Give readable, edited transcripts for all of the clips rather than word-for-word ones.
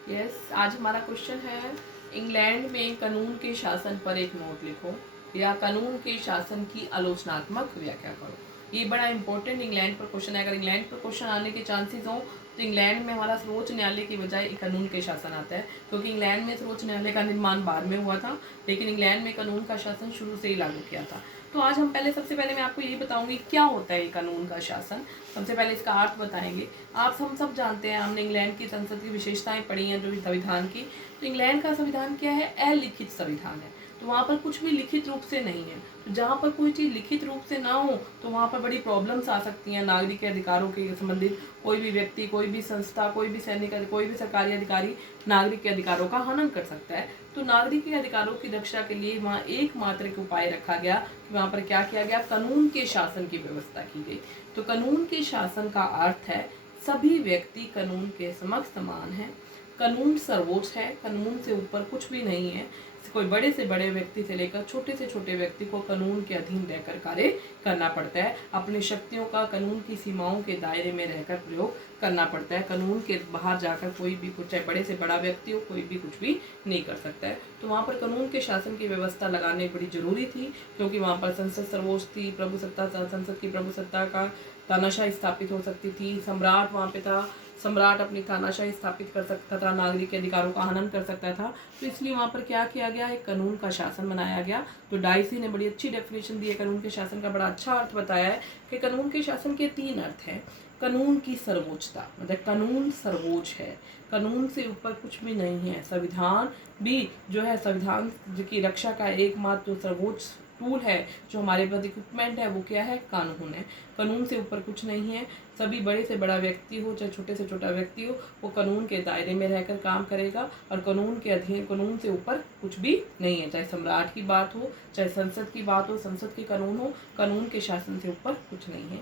आज हमारा क्वेश्चन है, इंग्लैंड में कानून के शासन पर एक नोट लिखो या कानून के शासन की आलोचनात्मक व्याख्या करो। ये बड़ा इंपॉर्टेंट इंग्लैंड पर क्वेश्चन है। अगर इंग्लैंड पर क्वेश्चन आने के चांसेस हो तो इंग्लैंड में हमारा सर्वोच्च न्यायालय की बजाय एक कानून के शासन आता है, क्योंकि इंग्लैंड में सर्वोच्च न्यायालय का निर्माण बाद में हुआ था, लेकिन इंग्लैंड में कानून का शासन शुरू से ही लागू किया था। तो आज हम सबसे पहले मैं आपको यही बताऊंगी क्या होता है ये कानून का शासन। सबसे पहले इसका अर्थ बताएंगे। हम सब जानते हैं, हमने इंग्लैंड की संसद की विशेषताएं पढ़ी हैं जो भी संविधान की। तो इंग्लैंड का संविधान क्या है? अलिखित संविधान है। तो वहाँ पर कुछ भी लिखित रूप से नहीं है। तो जहाँ पर कोई चीज़ लिखित रूप से ना हो तो वहाँ पर बड़ी प्रॉब्लम्स आ सकती हैं। नागरिक के अधिकारों के संबंधित कोई भी व्यक्ति, कोई भी संस्था, कोई भी सैनिक, कोई भी सरकारी अधिकारी नागरिक के अधिकारों का हनन कर सकता है। तो नागरिक के अधिकारों की रक्षा के लिए वहाँ एकमात्र एक उपाय रखा गया कि वहाँ पर क्या किया गया? कानून के शासन की व्यवस्था की गई। तो कानून के शासन का अर्थ है सभी व्यक्ति कानून के समक्ष समान हैं। कानून सर्वोच्च है, कानून से ऊपर कुछ भी नहीं है। कोई बड़े से बड़े व्यक्ति से लेकर छोटे से छोटे व्यक्ति को कानून के अधीन रहकर कार्य करना पड़ता है। अपनी शक्तियों का कानून की सीमाओं के दायरे में रहकर प्रयोग करना पड़ता है। कानून के बाहर जाकर कोई भी कुछ, चाहे बड़े से बड़ा व्यक्ति हो, कोई भी कुछ भी नहीं कर सकता है। तो वहाँ पर कानून के शासन की व्यवस्था लगाने बड़ी जरूरी थी, क्योंकि वहाँ पर संसद सर्वोच्च थी। संसद की प्रभुसत्ता का तानाशाही स्थापित हो सकती थी। सम्राट वहाँ पे था, सम्राट अपनी तानाशाही स्थापित कर सकता था, नागरिक के अधिकारों का हनन कर सकता था। तो इसलिए वहाँ पर क्या किया गया? एक कानून का शासन बनाया गया। तो डाइसी ने बड़ी अच्छी डेफिनेशन दी है कानून के शासन का, बड़ा अच्छा अर्थ बताया है कि कानून के शासन के 3 अर्थ हैं। कानून की सर्वोच्चता, मतलब कानून सर्वोच्च है, कानून से ऊपर कुछ भी नहीं है। संविधान भी जो है, संविधान की रक्षा का एकमात्र सर्वोच्च टूल है, जो हमारे पास इक्विपमेंट है, वो क्या है? कानून है। कानून से ऊपर कुछ नहीं है। सभी बड़े से बड़ा व्यक्ति हो चाहे छोटे से छोटा व्यक्ति हो, वो कानून के दायरे में रहकर काम करेगा और कानून के अधीन, कानून से ऊपर कुछ भी नहीं है। चाहे सम्राट की बात हो, चाहे संसद की बात हो, संसद के कानून हो, कानून के शासन से ऊपर कुछ नहीं है।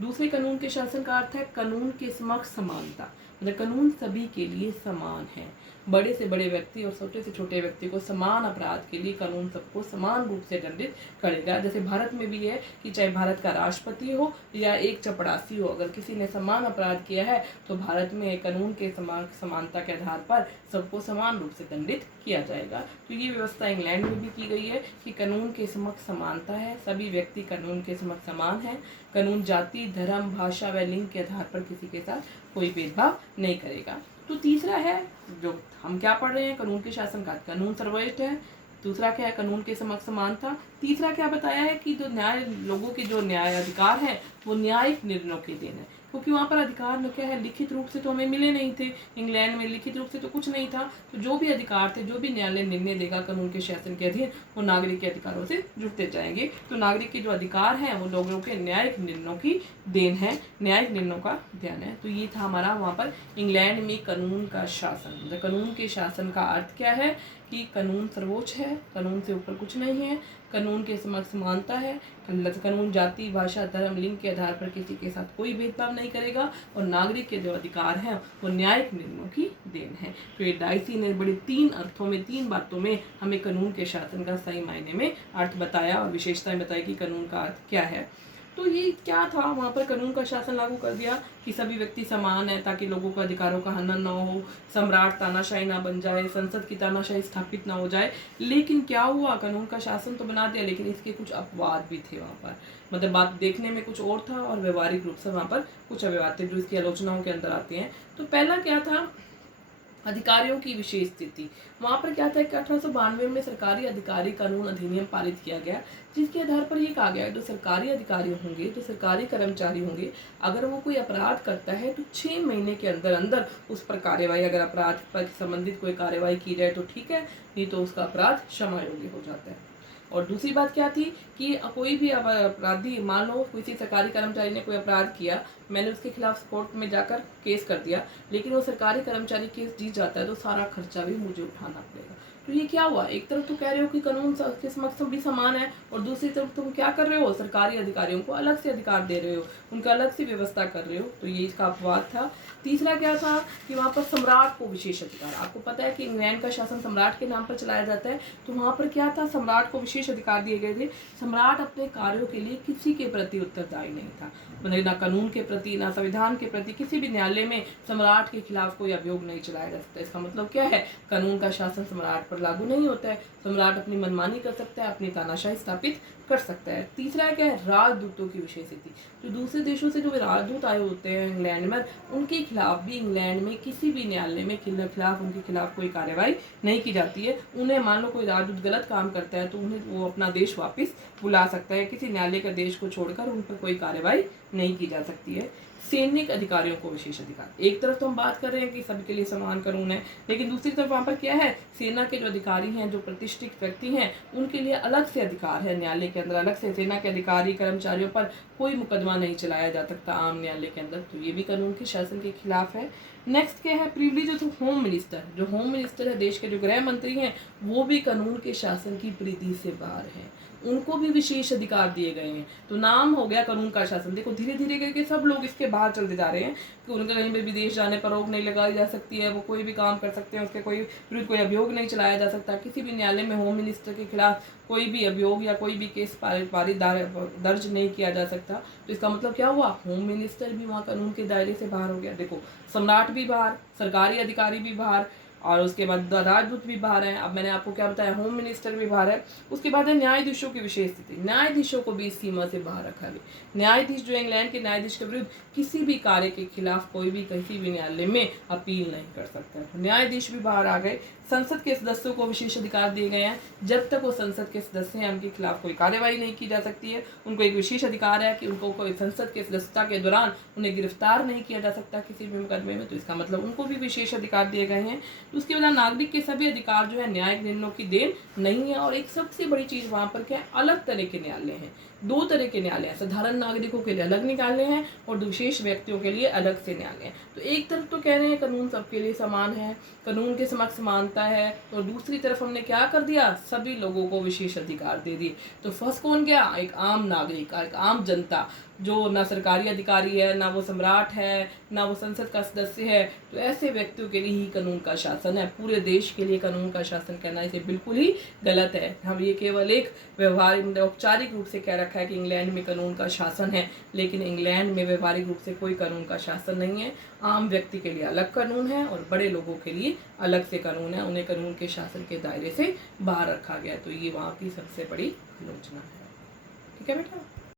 दूसरे कानून के शासन का अर्थ है कानून के समक्ष समानता, मतलब कानून सभी के लिए समान है। बड़े से बड़े व्यक्ति और छोटे से छोटे व्यक्ति को समान अपराध के लिए कानून सबको समान रूप से दंडित करेगा। जैसे भारत में भी है कि चाहे भारत का राष्ट्रपति हो या एक चपड़ासी हो, अगर किसी ने समान अपराध किया है तो भारत में कानून के समानता के आधार पर सबको समान रूप से दंडित किया जाएगा। तो ये व्यवस्था इंग्लैंड में भी की गई है कि कानून के समक्ष समानता है, सभी व्यक्ति कानून के समक्ष समान है। कानून जाति, धर्म, भाषा व लिंग के आधार पर किसी के साथ कोई भेदभाव नहीं करेगा। तो तीसरा है, जो हम क्या पढ़ रहे हैं, कानून के शासन का कानून सर्वोच्च है। दूसरा क्या है? कानून के समक्ष समानता। तीसरा क्या बताया है कि जो न्याय, लोगों के जो न्याय अधिकार है वो न्यायिक निर्णयों के देन है, क्योंकि वहाँ पर अधिकार में क्या है? लिखित रूप से तो हमें मिले नहीं थे। इंग्लैंड में लिखित रूप से तो कुछ नहीं था। तो जो भी अधिकार थे, जो भी न्यायालय निर्णय देगा कानून के शासन के अधीन, वो नागरिक के अधिकारों से जुड़ते जाएंगे। तो नागरिक के जो अधिकार हैं वो लोगों के न्यायिक निर्णयों की देन है, न्यायिक निर्णयों का ध्यान है। तो ये था हमारा वहाँ पर इंग्लैंड में कानून का शासन। कानून के शासन का अर्थ क्या है? कि कानून सर्वोच्च है, कानून से ऊपर कुछ नहीं है, कानून के समक्ष समानता है, कानून जाति, भाषा, धर्म, लिंग के आधार पर किसी के साथ कोई भेदभाव नहीं करेगा और नागरिक के जो अधिकार हैं वो न्यायिक निर्णयों की देन है। तो ये डाइसी ने बड़े 3 अर्थों में, 3 बातों में हमें कानून के शासन का सही मायने में अर्थ बताया और विशेषताएं बताई कि कानून का अर्थ क्या है। तो ये क्या था, वहाँ पर कानून का शासन लागू कर दिया कि सभी व्यक्ति समान है, ताकि लोगों का अधिकारों का हनन ना हो, सम्राट तानाशाही ना बन जाए, संसद की तानाशाही स्थापित ना हो जाए। लेकिन क्या हुआ? कानून का शासन तो बना दिया, लेकिन इसके कुछ अपवाद भी थे वहाँ पर। मतलब बात देखने में कुछ और था और व्यवहारिक रूप से वहाँ पर कुछ अपवाद थे जो इसकी आलोचनाओं के अंदर आते हैं। तो पहला क्या था? अधिकारियों की विशेष स्थिति। वहाँ पर क्या था कि 1892 में सरकारी अधिकारी कानून अधिनियम पारित किया गया, जिसके आधार पर ये कहा गया है जो सरकारी अधिकारी होंगे, जो सरकारी कर्मचारी होंगे, अगर वो कोई अपराध करता है तो 6 महीने के अंदर अंदर उस पर कार्यवाही, अगर अपराध पर संबंधित कोई कार्यवाही की जाए तो ठीक है, नहीं तो उसका अपराध क्षमा योग्य हो जाता है। और दूसरी बात क्या थी कि कोई भी अपराधी, मान लो किसी सरकारी कर्मचारी ने कोई अपराध किया, मैंने उसके खिलाफ कोर्ट में जाकर केस कर दिया, लेकिन वो सरकारी कर्मचारी केस जीत जाता है तो सारा खर्चा भी मुझे उठाना पड़ेगा। तो ये क्या हुआ, एक तरफ तो कह रहे हो कि कानून के समक्ष सभी समान है, और दूसरी तरफ तुम क्या कर रहे हो, सरकारी अधिकारियों को अलग से अधिकार दे रहे हो, उनका अलग से व्यवस्था कर रहे हो। तो ये इसका अपवाद था। तीसरा क्या था कि वहाँ पर सम्राट को विशेष अधिकार, आपको पता है कि इंग्लैंड का शासन सम्राट के नाम पर चलाया जाता है, तो वहाँ पर क्या था, सम्राट को विशेष अधिकार दिए गए थे। सम्राट अपने कार्यों के लिए किसी के प्रति उत्तरदायी नहीं था, मतलब ना कानून के प्रति, ना संविधान के प्रति, किसी भी न्यायालय में सम्राट के खिलाफ कोई अभियोग नहीं चलाया जा सकता। इसका मतलब क्या है, कानून का शासन सम्राट पर लागू नहीं होता है, सम्राट अपनी मनमानी कर सकता है, अपनी तानाशाही स्थापित कर सकता है। तीसरा क्या है, राजदूतों की विशेष स्थिति, जो दूसरे देशों से जो राजदूत आए होते हैं इंग्लैंड में, उनके खिलाफ भी इंग्लैंड में किसी भी न्यायालय में उनके खिलाफ कोई कार्रवाई नहीं की जाती है। उन्हें मान लो कोई राजदूत गलत काम करता है तो उन्हें वो अपना देश वापस बुला सकता है, किसी न्यायालय का देश को छोड़कर उन पर कोई कार्रवाई नहीं की जा सकती है। सैनिक अधिकारियों को विशेष अधिकार, एक तरफ तो हम बात कर रहे हैं कि सबके लिए समान कानून है, लेकिन दूसरी तरफ वहाँ पर क्या है, सेना के जो अधिकारी हैं, जो प्रतिष्ठित व्यक्ति हैं, उनके लिए अलग से अधिकार है न्यायालय के अंदर, अलग से सेना के अधिकारी कर्मचारियों पर कोई मुकदमा नहीं चलाया जा सकता आम न्यायालय के अंदर। तो ये भी कानून के शासन के खिलाफ है। नेक्स्ट क्या है, प्रिविलेज ऑफ होम मिनिस्टर, जो होम मिनिस्टर है, देश के जो गृह मंत्री हैं, वो भी कानून के शासन की परिधि से बाहर है, उनको भी विशेष अधिकार दिए गए हैं। तो नाम हो गया कानून का शासन। देखो धीरे धीरे करके सब लोग इसके बाहर चलते जा रहे हैं कि उनका कहीं भी विदेश जाने पर रोक नहीं लगाई जा सकती है, वो कोई भी काम कर सकते हैं, उसके कोई विरुद्ध कोई अभियोग नहीं चलाया जा सकता, किसी भी न्यायालय में होम मिनिस्टर के खिलाफ कोई भी अभियोग या कोई भी केस दर्ज नहीं किया जा सकता। तो इसका मतलब क्या हुआ, होम मिनिस्टर भी वहाँ कानून के दायरे से बाहर हो गया। देखो सम्राट भी बाहर, सरकारी अधिकारी भी बाहर, और उसके बाद राजदूत भी बाहर हैं। अब मैंने आपको क्या बताया, होम मिनिस्टर भी बाहर है। उसके बाद है न्यायाधीशों की विशेष स्थिति, न्यायाधीशों को भी इस सीमा से बाहर रखा गया। न्यायाधीश जो इंग्लैंड के न्यायाधीश के विरुद्ध किसी भी कार्य के खिलाफ कोई भी किसी भी न्यायालय में अपील नहीं कर सकता है, न्यायाधीश भी बाहर आ गए। संसद के सदस्यों को विशेष अधिकार दिए गए हैं, जब तक वो संसद के सदस्य हैं उनके खिलाफ कोई कार्यवाही नहीं की जा सकती है। उनको एक विशेष अधिकार है कि उनको कोई संसद के सदस्यता के दौरान उन्हें गिरफ्तार नहीं किया जा सकता किसी भी मुकदमे में, तो इसका मतलब उनको भी विशेष अधिकार दिए गए हैं। तो उसके बाद नागरिक के सभी अधिकार जो है न्यायिक निर्णयों की देन नहीं है। और एक सबसे बड़ी चीज वहां पर क्या है, अलग तरह के न्यायालय हैं, दो तरह के न्यायालय हैं, साधारण नागरिकों के लिए अलग न्यायालय हैं और विशेष व्यक्तियों के लिए अलग से न्यायालय हैं। तो एक तरफ तो कह रहे हैं कानून सबके लिए समान है, कानून के समक्ष समानता है, और दूसरी तरफ हमने क्या कर दिया, सभी लोगों को विशेष अधिकार दे दिए। तो फंस कौन गया, एक आम नागरिक, एक आम जनता, जो ना सरकारी अधिकारी है, ना वो सम्राट है, ना वो संसद का सदस्य है। तो ऐसे व्यक्तियों के लिए ही कानून का शासन है, पूरे देश के लिए कानून का शासन कहना इसे बिल्कुल ही गलत है। हम ये केवल एक व्यवहारिक औपचारिक रूप से कह रखा है कि इंग्लैंड में कानून का शासन है, लेकिन इंग्लैंड में व्यवहारिक रूप से कोई कानून का शासन नहीं है। आम व्यक्ति के लिए अलग कानून है और बड़े लोगों के लिए अलग से कानून है, उन्हें कानून के शासन के दायरे से बाहर रखा गया। तो ये वहाँ की सबसे बड़ी आलोचना है। ठीक है बेटा।